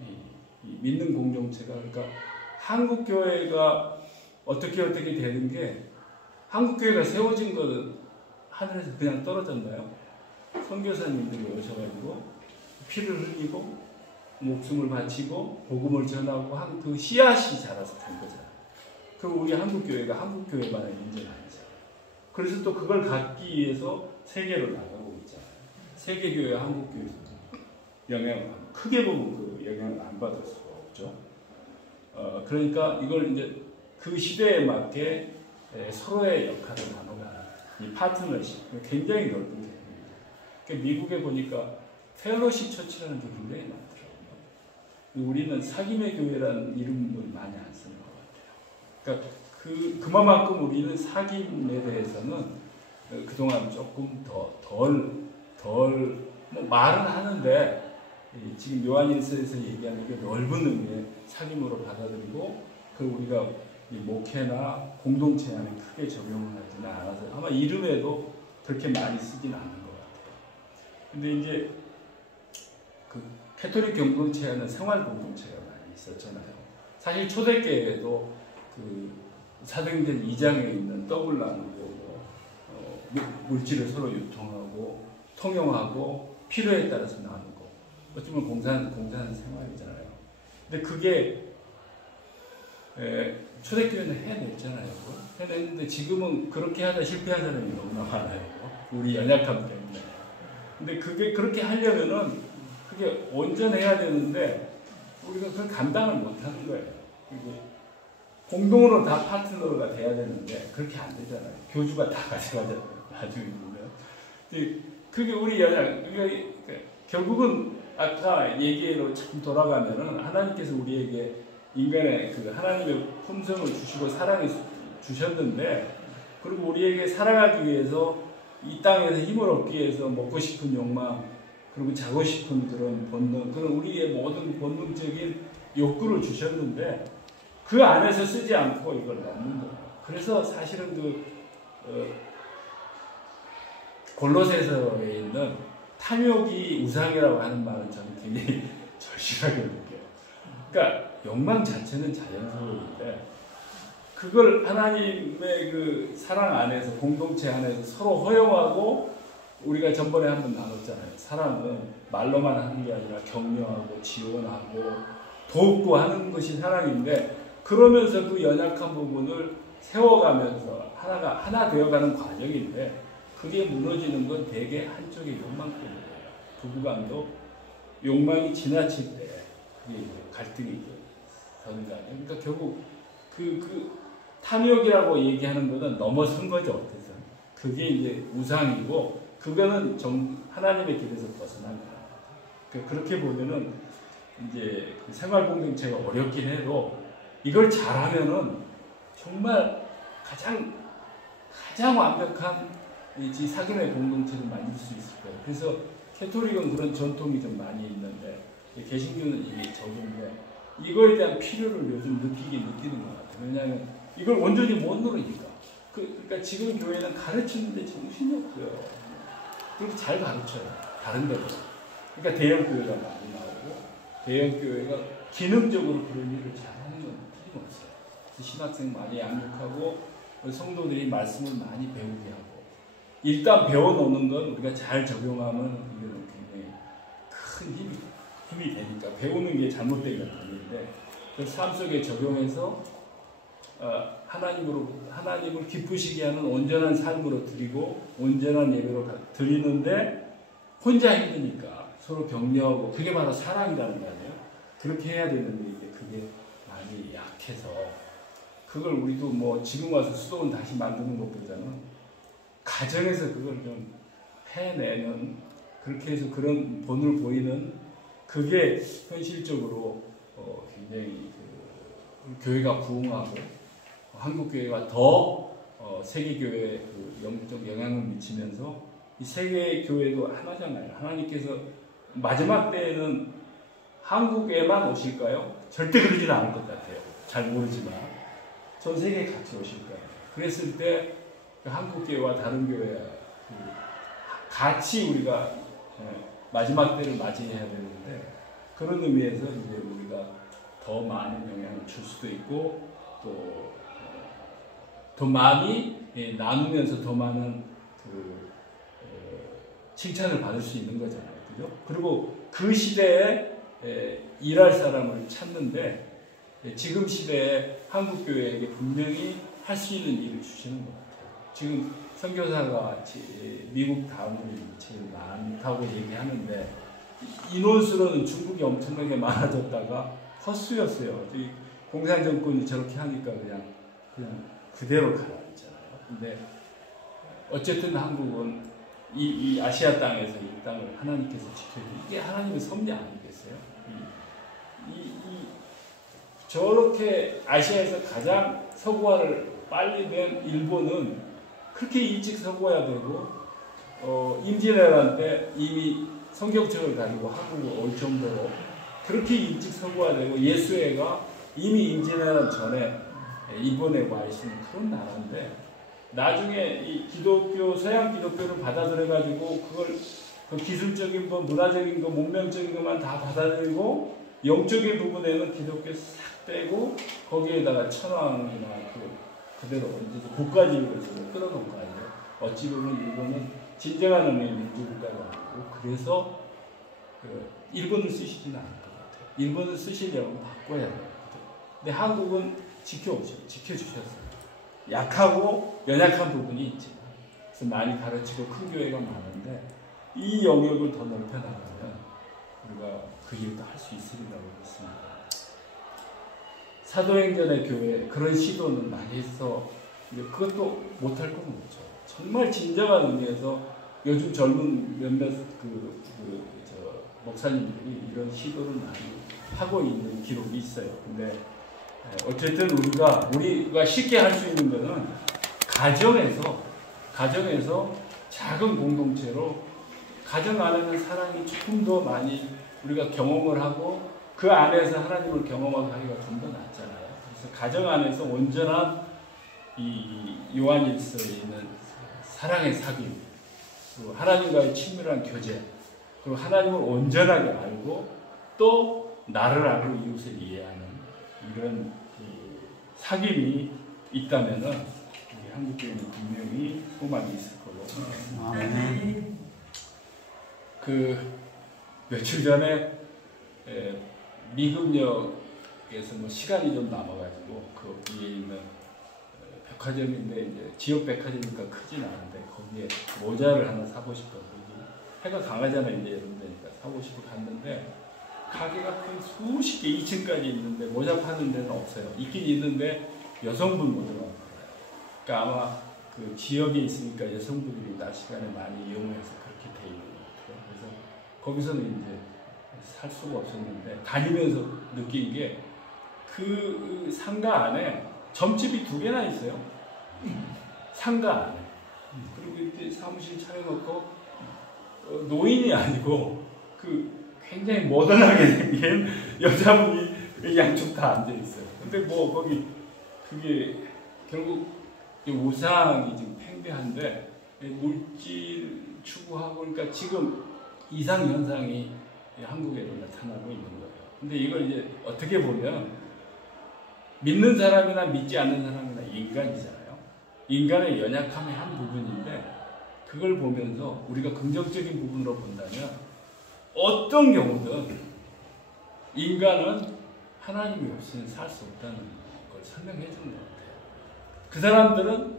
이 믿는 공동체가 그러니까 한국 교회가 어떻게 되는 게 한국 교회가 세워진 것은 하늘에서 그냥 떨어졌나요? 선교사님들이 오셔가지고 피를 흘리고 목숨을 바치고 복음을 전하고 한 그 씨앗이 자라서 된 거잖아요. 그럼 우리 한국 교회가 한국 교회만의 문제는 아니잖아요. 그래서 또 그걸 갖기 위해서 세계로 나가고 있잖아요. 세계 교회, 한국 교회에서 영향을 크게 보면 그 영향을 안 받을 수가 없죠. 그러니까 이걸 이제 그 시대에 맞게 서로의 역할을 나눠가는 이 파트너십 굉장히 넓은 개념입니다. 그러니까 미국에 보니까 펠로십 처치라는 게 굉장히 많더라고요. 우리는 사귐의 교회라는 이름을 많이 안 쓰는 것 같아요. 그러니까 그만큼 우리는 사귐에 대해서는 그동안 조금 뭐 말은 하는데 지금 요한일서에서 얘기하는 게 넓은 의미의 사귐으로 받아들이고 그 우리가 이 목회나 공동체 안에 크게 적용을 하지는 않아서 아마 이름에도 그렇게 많이 쓰진 않는 것 같아요. 근데 이제 그 캐톨릭 공동체에는 생활 공동체가 많이 있었잖아요. 사실 초대교회에도 그 사도행전 2장에 있는 떡을 나누고 물질을 서로 유통하고 통용하고 필요에 따라서 나누고 어쩌면 공사하는 생활이잖아요. 근데 그게 초대교회는 해냈잖아요. 해냈는데 지금은 그렇게 하다 실패한 사람이 너무나 많아요. 우리 연약함 때문에. 근데 그게 그렇게 하려면은 그게 온전해야 되는데 우리가 그걸 감당을 못하는 거예요. 그리고 공동으로 다 파트너가 돼야 되는데 그렇게 안 되잖아요. 교주가 다 가져가잖아요. 나중에 보면. 그게 우리 결국은 아까 얘기로 참 돌아가면은 하나님께서 우리에게 인간의 그 하나님의 품성을 주시고 사랑을 주셨는데 그리고 우리에게 살아가기 위해서 이 땅에서 힘을 얻기 위해서 먹고 싶은 욕망 그리고 자고 싶은 그런 본능 그런 우리의 모든 본능적인 욕구를 주셨는데 그 안에서 쓰지 않고 이걸 넣는 거예요. 그래서 사실은 골로새서에 있는 탐욕이 우상이라고 하는 말은 저는 굉장히 절실하게 느껴요. 그러니까 욕망 자체는 자연스러운데 그걸 하나님의 그 사랑 안에서 공동체 안에서 서로 허용하고 우리가 전번에 한번 나눴잖아요. 사랑은 말로만 하는 게 아니라 격려하고 지원하고 돕고 하는 것이 사랑인데 그러면서 그 연약한 부분을 세워가면서 하나 되어가는 과정인데 그게 무너지는 건 대개 한쪽의 욕망 때문이에요. 부부간도 욕망이 지나칠 때 그게 이제 갈등이 서는 거 아니에요. 그러니까 결국 그 탐욕이라고 얘기하는 거는 넘어선 거죠. 어때서 그게 이제 우상이고 그거는 하나님의 길에서 벗어난 거예요. 그렇게 보면은 이제 그 생활 공동체가 어렵긴 해도 이걸 잘하면은 정말 가장 완벽한 이 사귐의 공동체를 만들 수 있을 거예요. 그래서 캐토릭은 그런 전통이 좀 많이 있는데 개신교는 이게 적은데 이거에 대한 필요를 요즘 느끼는 것 같아요. 왜냐하면 이걸 온전히 못 누르니까. 그러니까 지금 교회는 가르치는데 정신이 없고요. 그렇게 잘 가르쳐요. 다른 데로. 그러니까 대형 교회가 많이 나오고 대형 교회가 기능적으로 그런 일을 잘하는 건 틀림없어요. 신학생 많이 양육하고 성도들이 말씀을 많이 배우게 하고 일단 배워놓는 건 우리가 잘 적용하면 이거는 굉장히 큰 힘이 되니까 배우는 게 잘못된 건 아닌데 그 삶 속에 적용해서 하나님을 기쁘시게 하는 온전한 삶으로 드리고 온전한 예배로 드리는데 혼자 힘드니까 서로 격려하고 그게 바로 사랑이라는 거 아니에요? 그렇게 해야 되는데 이제 그게 많이 약해서 그걸 우리도 뭐 지금 와서 수도원 다시 만드는 것보다는 가정에서 그걸 좀 해내는 그렇게 해서 그런 본을 보이는 그게 현실적으로 굉장히 교회가 부흥하고 한국 교회가 더 세계 교회에 그 영적 영향을 미치면서 이 세계 교회도 하나잖아요. 하나님께서 마지막 때에는 한국에만 오실까요? 절대 그러지는 않을 것 같아요. 잘 모르지만 전 세계에 같이 오실 거예요. 그랬을 때 한국 교회와 다른 교회 같이 우리가 마지막 때를 맞이해야 되는데 그런 의미에서 이제 우리가 더 많은 영향을 줄 수도 있고 또 더 많이 나누면서 더 많은 칭찬을 받을 수 있는 거잖아요. 그죠? 그리고 그 시대에 일할 사람을 찾는데 지금 시대에 한국 교회에게 분명히 할 수 있는 일을 주시는 것 같아요. 지금 선교사가 미국 다음으로 제일 많다고 얘기하는데 인원수로는 중국이 엄청나게 많아졌다가 헛수였어요. 공산정권이 저렇게 하니까 그냥 그대로 가라앉잖아요. 근데 어쨌든 한국은 이 아시아 땅에서 이 땅을 하나님께서 지켜주는 이게 하나님의 섭리 아니겠어요? 저렇게 아시아에서 가장 서구화를 빨리 된 일본은 그렇게 일찍 서구화야 되고 임진왜란 때 이미 성경책을 가지고 한국에 올 정도로 그렇게 일찍 서구화되고 예수회가 이미 임진왜란 전에 일본에 와 있는 그런 나라인데 나중에 이 기독교 서양 기독교를 받아들여가지고 그걸 그 기술적인 거, 문화적인 거, 문명적인 것만 다 받아들이고 영적인 부분에는 기독교 싹 빼고 거기에다가 천황이나 그대로 이제 국가주의를 끌어놓은 거 아니에요. 어찌 보면 일본은 진정한 의미의 민주국가가 아니고 그래서 일본을 쓰시지는 않을 것 같아요. 일본을 쓰시려면 바꿔야 돼요. 근데 한국은 지켜주셨어요. 약하고 연약한 부분이 있지만 그래서 많이 가르치고 큰 교회가 많은데 이 영역을 더 넓혀나가면 우리가 그 일도 할 수 있으리라고 믿습니다. 사도행전의 교회 그런 시도는 많이 해서 그것도 못할 건 없죠. 정말 진정한 의미에서 요즘 젊은 몇몇 목사님들이 이런 시도를 많이 하고 있는 기록이 있어요. 근데 어쨌든 우리가 쉽게 할 수 있는 것은 가정에서 작은 공동체로 가정 안에는 사랑이 조금 더 많이 우리가 경험을 하고 그 안에서 하나님을 경험하게 하기가 좀 더 낫잖아요. 그래서 가정 안에서 온전한 이 요한일서에 있는 사랑의 사귐, 그리고 하나님과의 친밀한 교제, 그리고 하나님을 온전하게 알고 또 나를 알고 이웃을 이해하는 이런 사귐이 있다면은 우리 한국교회는 분명히 소망이 있을 거고. 그 며칠 전에 미금역에서 뭐 시간이 좀 남아가지고 그 위에 있는 백화점인데 이제 지역 백화점이니까 크진 않은데 거기에 모자를 하나 사고 싶어서 해가 강하잖아요. 이제 여름 되니까 사고 싶어 갔는데 가게가 거의 수십 개 2층까지 있는데 모자 파는 데는 없어요. 있긴 있는데 여성분 모자만 팔아요. 그러니까 아마 그 지역에 있으니까 여성분들이 낮 시간에 많이 이용해서 그렇게 돼 있는 것 같아요. 그래서 거기서는 이제 살 수가 없었는데 다니면서 느낀 게 그 상가 안에 점집이 2개나 있어요. 상가 안에. 그리고 이렇게 사무실 차려놓고 노인이 아니고 그 굉장히 모던하게 생긴 여자분이 양쪽 다 앉아 있어요. 근데 뭐 거기 그게 결국 우상이 지금 팽배한데 물질 추구하고 그러니까 지금 이상 현상이 한국에도 나타나고 있는 거예요. 근데 이걸 이제 어떻게 보면 믿는 사람이나 믿지 않는 사람이나 인간이잖아요. 인간의 연약함의 한 부분인데 그걸 보면서 우리가 긍정적인 부분으로 본다면 어떤 경우든 인간은 하나님이 없이는 살 수 없다는 걸 설명해 주는 것 같아요. 그 사람들은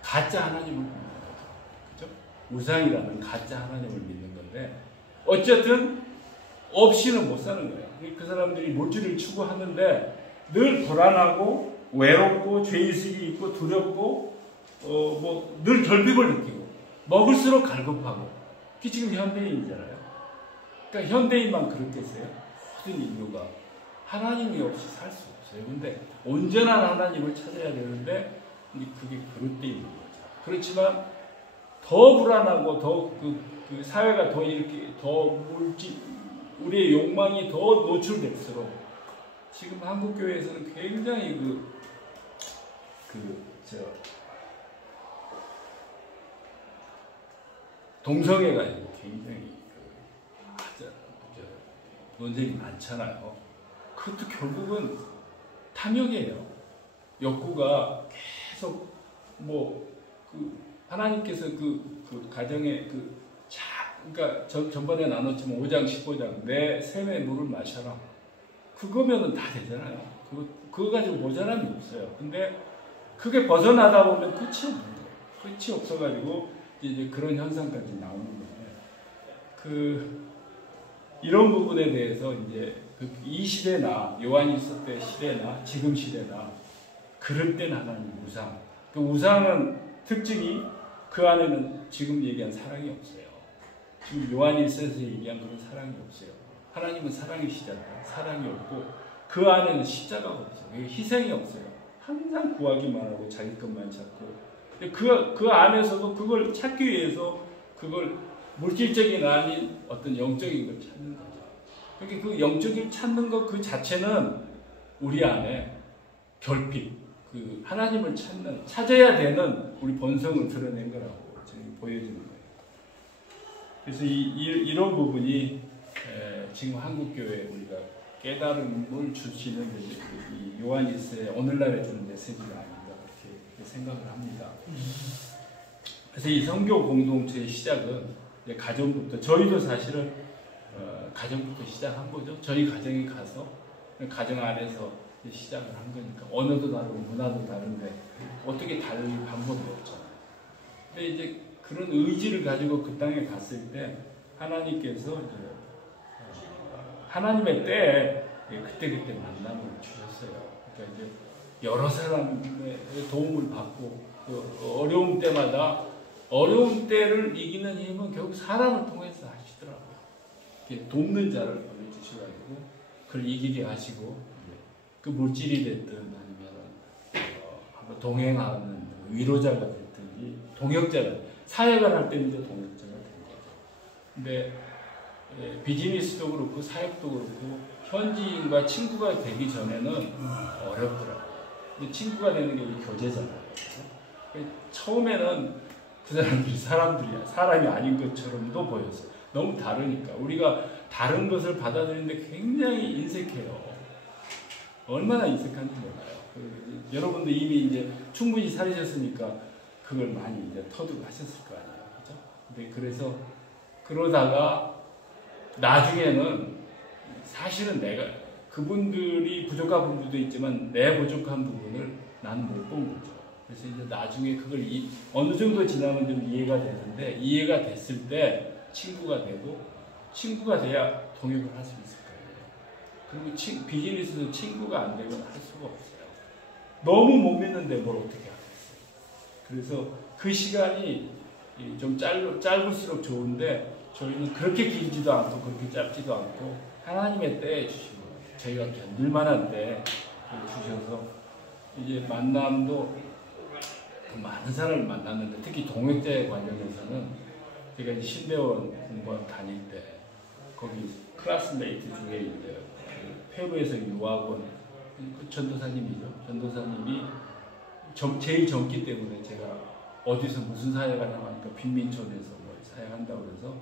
가짜 하나님을 믿는 거죠. 그죠? 우상이라는 가짜 하나님을 믿는 건데 어쨌든 없이는 못 사는 거예요. 그 사람들이 물질을 추구하는데 늘 불안하고 외롭고 죄의식이 있고 두렵고 뭐 늘 결핍을 느끼고 먹을수록 갈급하고 그게 지금 현대인이잖아요. 그러니까 현대인만 그렇겠어요? 모든 인류가 하나님이 없이 살 수 없어요. 근데 온전한 하나님을 찾아야 되는데 그게 그릇돼 있는 거죠. 그렇지만 더 불안하고 더 그 사회가 더 이렇게 더 물질 우리의 욕망이 더 노출될수록 지금 한국 교회에서는 굉장히 동성애가 굉장히 논쟁이 많잖아요. 그것도 결국은 탐욕이에요. 욕구가 계속 하나님께서 그 가정에 그러니까 전번에 나눴지만 5장 15장 내 샘의 물을 마셔라. 그거면은 다 되잖아요. 그거 가지고 모자람이 없어요. 근데 그게 벗어나다 보면 끝이 없는 거예요. 끝이 없어가지고 이제 그런 현상까지 나오는 거예요. 이런 부분에 대해서 이제 이 시대나 요한일서 때 시대나 지금 시대나 그럴 땐 하나님 우상. 그 우상은 특징이 그 안에는 지금 얘기한 사랑이 없어요. 지금 요한일서에서 얘기한 그런 사랑이 없어요. 하나님은 사랑이시잖아요. 사랑이 없고 그 안에는 십자가가 없어요. 희생이 없어요. 항상 구하기만 하고 자기 것만 찾고 그 안에서도 그걸 찾기 위해서 그걸 물질적인 아닌 어떤 영적인 걸 찾는 거죠. 그러니까 그 영적인 찾는 것 그 자체는 우리 안에 결핍, 하나님을 찾아야 되는 우리 본성을 드러낸 거라고 지금 보여지는 거예요. 그래서 이런 부분이 지금 한국교회 우리가 깨달음을 줄 수 있는 이 요한일서의 오늘날에 주는 메시지가 아닌가 그렇게 생각을 합니다. 그래서 이 선교 공동체의 시작은 가정부터 저희도 사실은 가정부터 시작한 거죠. 저희 가정에 가서 가정 안에서 시작을 한 거니까 언어도 다르고 문화도 다른데 어떻게 다를 방법이 없잖아요. 근데 이제 그런 의지를 가지고 그 땅에 갔을 때 하나님께서 이제 하나님의 때에 그때 만남을 주셨어요. 그러니까 이제 여러 사람의 도움을 받고 어려운 때마다 어려운 때를 이기는 힘은 결국 사람을 통해서 하시더라고요. 이렇게 돕는 자를 보내주셔가지고 그걸 이기게 하시고 그 물질이 됐든 아니면 한번 동행하는 위로자가 됐든지 동역자가 사역을 할 때는 이제 동역자가 된 거죠. 근데 비즈니스도 그렇고 사역도 그렇고 현지인과 친구가 되기 전에는 어렵더라고요. 근데 친구가 되는 게 교제잖아요. 처음에는 그 사람들이 사람들이야. 사람이 아닌 것처럼도 보였어요. 너무 다르니까. 우리가 다른 것을 받아들이는데 굉장히 인색해요. 얼마나 인색한지 몰라요. 여러분도 이미 이제 충분히 살으셨으니까 그걸 많이 이제 터득 하셨을 거 아니에요. 그죠? 근데 그래서 그러다가 나중에는 사실은 내가 그분들이 부족한 부분도 있지만 내 부족한 부분을 나는 못 본 거죠. 그래서 이제 나중에 그걸 어느 정도 지나면 좀 이해가 되는데 이해가 됐을 때 친구가 되고 친구가 돼야 동역을 할 수 있을 거예요. 그리고 비즈니스는 친구가 안 되면 할 수가 없어요. 너무 못 믿는데 뭘 어떻게 하겠어요. 그래서 그 시간이 좀 짧을수록 좋은데 저희는 그렇게 길지도 않고 그렇게 짧지도 않고 하나님의 때에 주시고 저희가 견딜 만한 때에 주셔서 이제 만남도 많은 사람을 만났는데 특히 동역자에 관련해서는 제가 이제 신대원 공부원 다닐 때 거기 클래스메이트 중에 이제 페루에서 유학원 그 전도사님이죠. 전도사님이 제일 젊기 때문에 제가 어디서 무슨 사역하냐고 하니까 빈민촌에서 뭐 사역한다고 그래서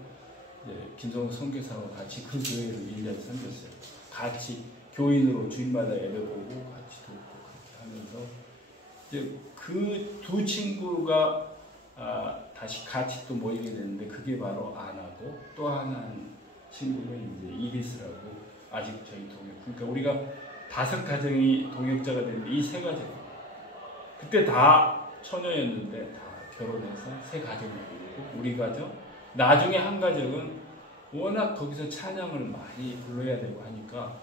이제 김성호 선교사와 같이 그 교회를 1년 섬겼어요. 같이 교인으로 주일마다 예배 보고 같이 돕고 그렇게 하면서 이제 그 두 친구가 다시 같이 또 모이게 됐는데 그게 바로 아나고 또 하나는 친구는 이제 이리스라고 아직 저희 동역. 그러니까 우리가 5가정이 동역자가 됐는데 이 3가정 그때 다 처녀였는데 다 결혼해서 3가정이 되고 우리 가정 나중에 한 가정은 워낙 거기서 찬양을 많이 불러야 되고 하니까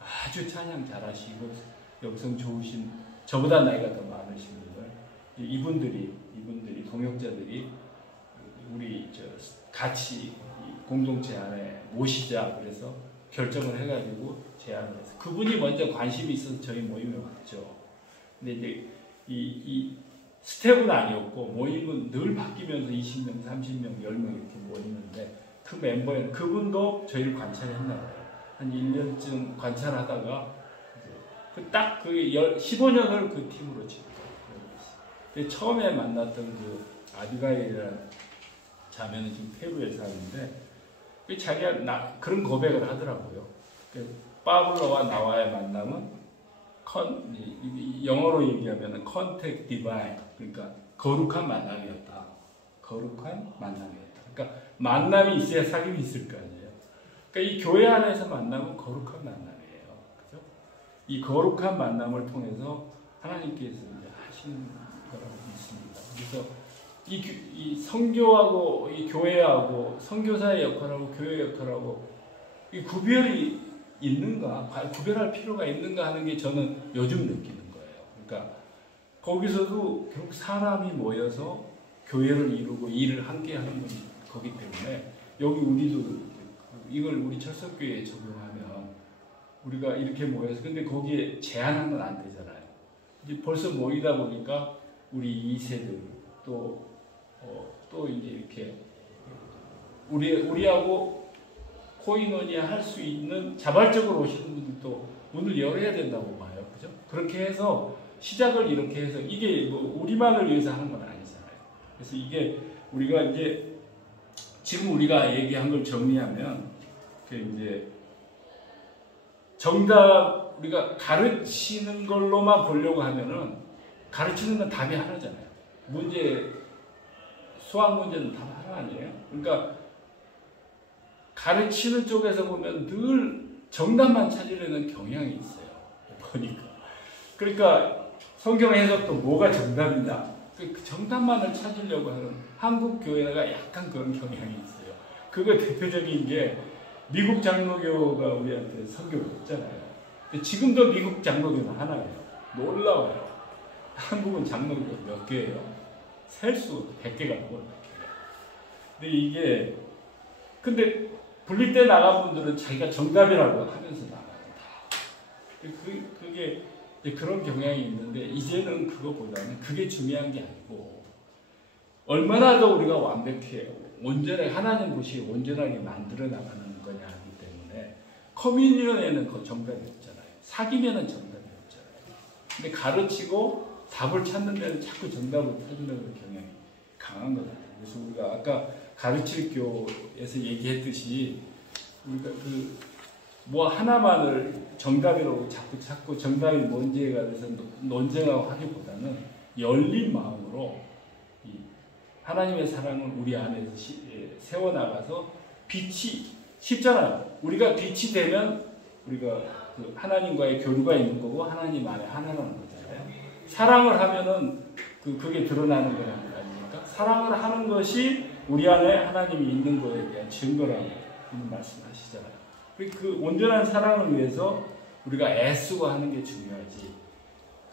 아주 찬양 잘하시고 영성 좋으신 저보다 나이가 더 많으신 분들 이분들이 동역자들이 우리 같이 공동체 안에 모시자 그래서 결정을 해가지고 제안을 해서 그분이 먼저 관심이 있어서 저희 모임에 왔죠. 근데 이제 이 스텝은 아니었고 모임은 늘 바뀌면서 20명, 30명, 10명 이렇게 모이는데 그 멤버에 그분도 저희를 관찰했나 봐요. 한 1년쯤 관찰하다가 딱 15년을 그 팀으로 지냈어요. 처음에 만났던 그 아비가일이라는 자매는 지금 페루에 사는데 자기가 그런 고백을 하더라고요. 파블로와 나와의 만남은 영어로 얘기하면 컨택 디바인 그러니까 거룩한 만남이었다. 거룩한 만남이었다. 그러니까 만남이 있어야 사귐이 있을 거 아니에요. 그러니까 이 교회 안에서 만남은 거룩한 만남이에요. 그죠? 이 거룩한 만남을 통해서 하나님께서 이제 하시는 거라고 믿습니다. 그래서 이 선교하고 이 교회하고 선교사의 역할하고 교회 역할하고 이 구별이 있는가, 구별할 필요가 있는가 하는 게 저는 요즘 느끼는 거예요. 그러니까 거기서도 결국 사람이 모여서 교회를 이루고 일을 함께 하는 거기 때문에 여기 우리도 이걸 우리 철석교회에 적용하면 우리가 이렇게 모여서 근데 거기에 제한하면 안 되잖아요. 이제 벌써 모이다 보니까 우리 2세들 또 이제 이렇게 우리하고 코이노니아 할 수 있는 자발적으로 오시는 분들도 문을 열어야 된다고 봐요. 그죠? 그렇게 해서 시작을 이렇게 해서 이게 뭐 우리만을 위해서 하는 건 아니잖아요. 그래서 이게 우리가 이제 지금 우리가 얘기한 걸 정리하면 그 이제 정답 우리가 가르치는 걸로만 보려고 하면은 가르치는 건 답이 하나잖아요. 수학 문제는 답 하나 아니에요. 그러니까 가르치는 쪽에서 보면 늘 정답만 찾으려는 경향이 있어요. 보니까. 그러니까 성경 해석도 뭐가 정답이냐. 그 정답만을 찾으려고 하는 한국 교회가 약간 그런 경향이 있어요. 그거 대표적인 게 미국 장로교가 우리한테 선교를 했잖아요. 지금도 미국 장로교는 하나예요. 놀라워요. 한국은 장로교 몇 개예요? 셀 수 100개가 넘어요. 근데 분리때 나간 분들은 자기가 정답이라고 하면서 나가요. 그게 그런 경향이 있는데 이제는 그거보다는 그게 중요한 게 아니고 얼마나 더 우리가 완벽해요. 온전하게 하나님 것이 온전하게 만들어 나가는 거냐 하기 때문에 커뮤니언에는 그 정답이 없잖아요. 사귀면은 정답이 없잖아요. 근데 가르치고 답을 찾는 데는 자꾸 정답을 찾으려는 경향이 강한 거다. 그래서 우리가 아까 가르칠 교에서 얘기했듯이 우리가 뭐 하나만을 정답이라고 자꾸 찾고 정답이 뭔지에 관해서 논쟁하고 하기보다는 열린 마음으로 이 하나님의 사랑을 우리 안에서 세워나가서 빛이 쉽잖아요. 우리가 빛이 되면 우리가 그 하나님과의 교류가 있는 거고 하나님 안에 하나라는 거잖아요. 사랑을 하면은 그게 드러나는 거라는 거 아닙니까? 사랑을 하는 것이 우리 안에 하나님이 있는 거에 대한 증거라고 말씀하시잖아요. 그 온전한 사랑을 위해서 우리가 애쓰고 하는 게 중요하지.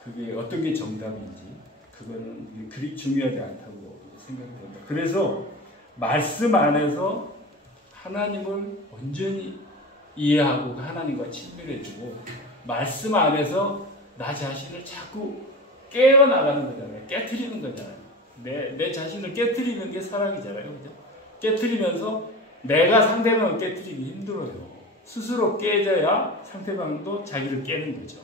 그게 어떤 게 정답인지 그거는 그리 중요하지 않다고 생각됩니다. 그래서 말씀 안에서 하나님을 온전히 이해하고 하나님과 친밀해지고 말씀 안에서 나 자신을 자꾸 깨어나가는 거잖아요. 깨트리는 거잖아요. 내 자신을 깨트리는 게 사랑이잖아요. 그죠? 깨트리면서 내가 상대방을 깨트리기 힘들어요. 스스로 깨져야 상대방도 자기를 깨는 거죠.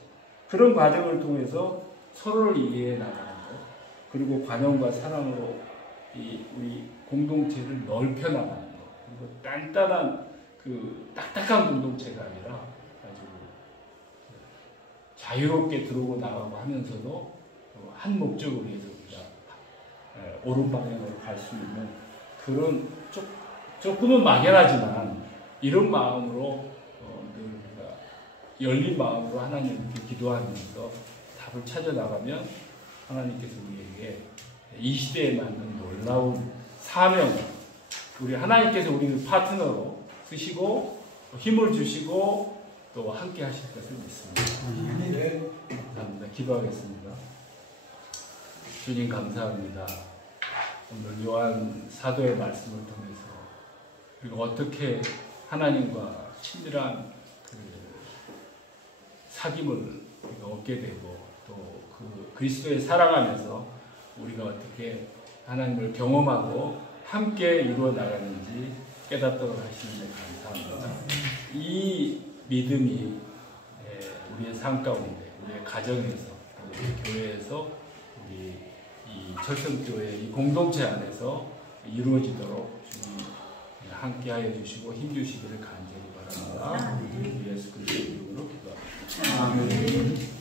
그런 과정을 통해서 서로를 이해해 나가는 것, 그리고 관용과 사랑으로 우리 공동체를 넓혀 나가는 것, 그리고 단단한 딱딱한 공동체가 아니라 아주 자유롭게 들어오고 나가고 하면서도 한 목적을 위해서 우리가 옳은 방향으로 갈 수 있는 그런 조금은 막연하지만 이런 마음으로 늘 우리가 열린 마음으로 하나님께 기도하면서 답을 찾아 나가면 하나님께서 우리에게 이 시대에 맞는 놀라운 사명, 우리 하나님께서 우리를 파트너로 쓰시고 힘을 주시고 또 함께 하실 것을 믿습니다. 감사합니다. 기도하겠습니다. 주님 감사합니다. 오늘 요한 사도의 말씀을 통해서 우리가 어떻게 하나님과 친밀한 사귐을 우리가 얻게 되고 또 그리스도의 사랑 안에서 우리가 어떻게 하나님을 경험하고 함께 이루어 나가는지 깨닫도록 하시는데 감사합니다. 이 믿음이 우리의 삶 가운데, 우리의 가정에서, 우리 교회에서, 우리 이 철성교회 이 공동체 안에서 이루어지도록 주님 함께하여 주시고 힘주시기를 간절히 바랍니다. 예수 그리스도의 이름으로 기도합니다. 아멘.